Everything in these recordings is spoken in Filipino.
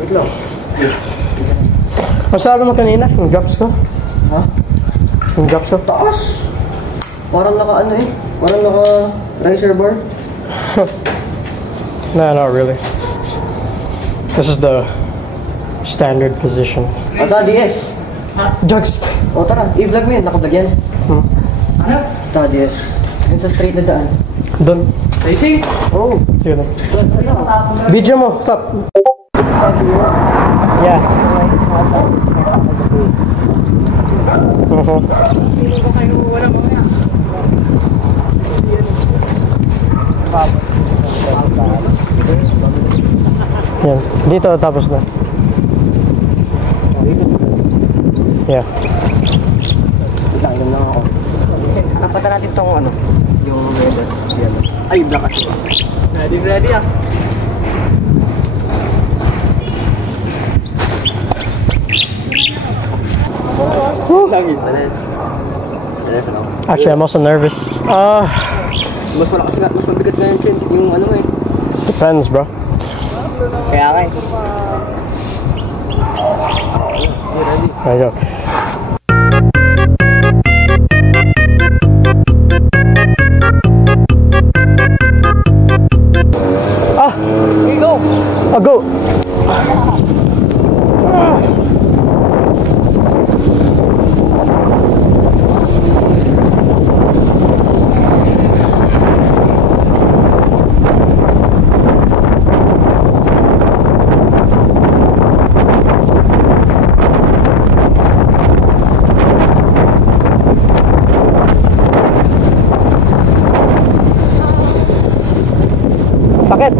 Wait lang. Masabi mo kanina, yung drops ko? Ha? Yung drops ko? Taas! Parang naka ano eh. Parang naka riser bar. No, not really. This is the standard position. Daddy S. Jugs. O tara, i-vlog mo yun. Naka-vlog yan. Ano? Daddy S. Yun sa straight na daan. Doon. Racing? Oh. Yun. Ano? Video mo, stop. Yeah. Hindi ko kayo wala mga. Yan. Dito tapos na. Yeah. Ilang lang ako. Napata natin itong ano. Yung weather. Yan. Ay, black as well. Ready ah. Lagi. Actually, I'm also nervous. Mas malakas nga, mas mabigat na yung ano eh. Depends, bro. Kaya ka eh. There you go. Here you go. I'll go. Sakit.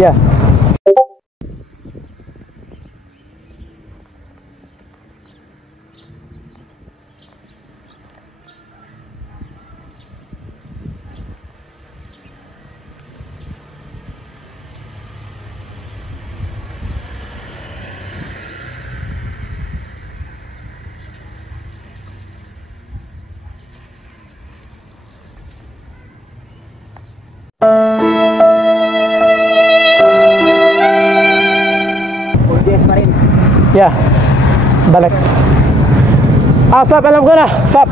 Yeah. Yeah. Balik. Stop, alam ko na. Stop.